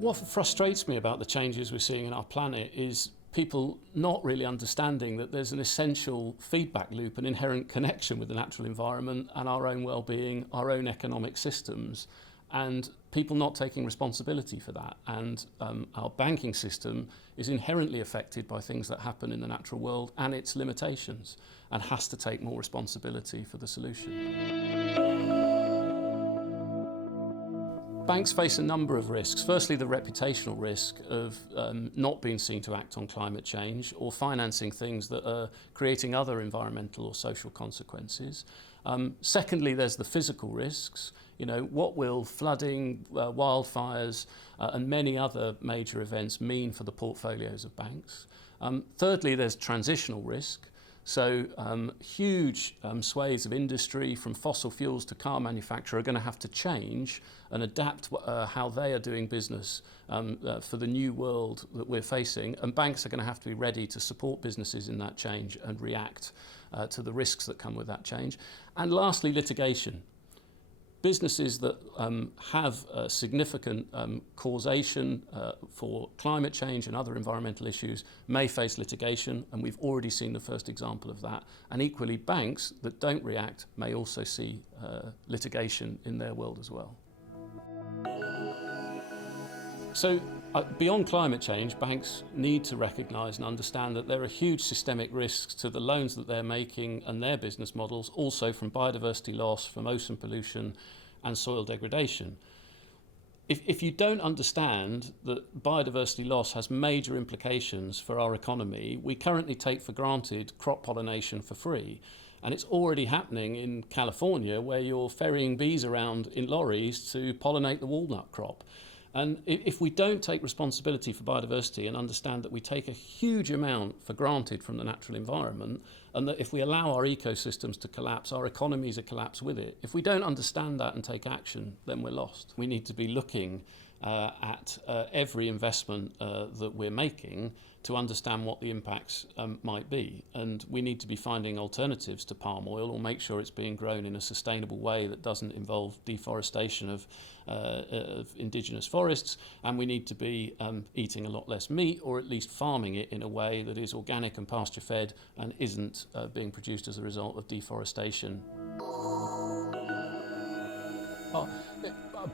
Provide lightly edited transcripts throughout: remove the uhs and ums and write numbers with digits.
What frustrates me about the changes we're seeing in our planet is people not really understanding that there's an essential feedback loop, an inherent connection with the natural environment and our own well-being, our own economic systems, and people not taking responsibility for that. And our banking system is inherently affected by things that happen in the natural world and its limitations, and has to take more responsibility for the solution. Banks face a number of risks. Firstly, the reputational risk of not being seen to act on climate change or financing things that are creating other environmental or social consequences. Secondly, there's the physical risks. You know, what will flooding, wildfires and many other major events mean for the portfolios of banks? Thirdly, there's transitional risk. So huge swathes of industry, from fossil fuels to car manufacture, are going to have to change and adapt how they are doing business for the new world that we're facing. And banks are going to have to be ready to support businesses in that change and react to the risks that come with that change. And lastly, litigation. Businesses that have significant causation for climate change and other environmental issues may face litigation, and we've already seen the first example of that. And equally, banks that don't react may also see litigation in their world as well. So beyond climate change, banks need to recognise and understand that there are huge systemic risks to the loans that they're making and their business models, also from biodiversity loss, from ocean pollution and soil degradation. If you don't understand that biodiversity loss has major implications for our economy, we currently take for granted crop pollination for free. And it's already happening in California, where you're ferrying bees around in lorries to pollinate the walnut crop. And if we don't take responsibility for biodiversity and understand that we take a huge amount for granted from the natural environment, and that if we allow our ecosystems to collapse, our economies will collapse with it. If we don't understand that and take action, then we're lost. We need to be looking at every investment that we're making to understand what the impacts might be. And we need to be finding alternatives to palm oil, or make sure it's being grown in a sustainable way that doesn't involve deforestation of indigenous forests. And we need to be eating a lot less meat, or at least farming it in a way that is organic and pasture fed and isn't being produced as a result of deforestation.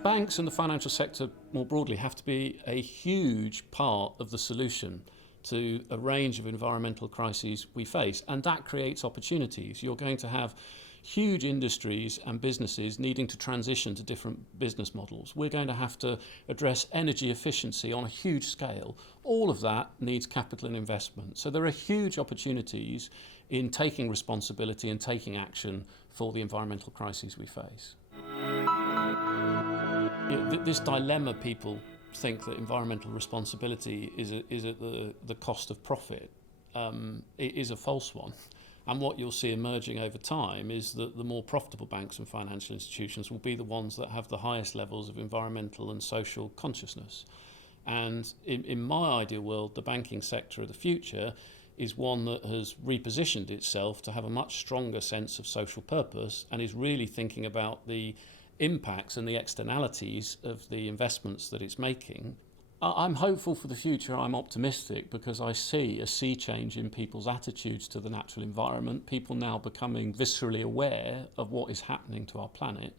Banks and the financial sector more broadly have to be a huge part of the solution to a range of environmental crises we face, and that creates opportunities. You're going to have huge industries and businesses needing to transition to different business models. We're going to have to address energy efficiency on a huge scale. All of that needs capital and investment. So there are huge opportunities in taking responsibility and taking action for the environmental crises we face. This dilemma, people think that environmental responsibility is at the cost of profit. It is a false one. And what you'll see emerging over time is that the more profitable banks and financial institutions will be the ones that have the highest levels of environmental and social consciousness. And in my ideal world, the banking sector of the future is one that has repositioned itself to have a much stronger sense of social purpose, and is really thinking about the impacts and the externalities of the investments that it's making. I'm hopeful for the future. I'm optimistic because I see a sea change in people's attitudes to the natural environment, people now becoming viscerally aware of what is happening to our planet.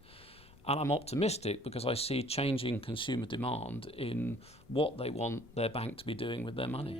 And I'm optimistic because I see changing consumer demand in what they want their bank to be doing with their money.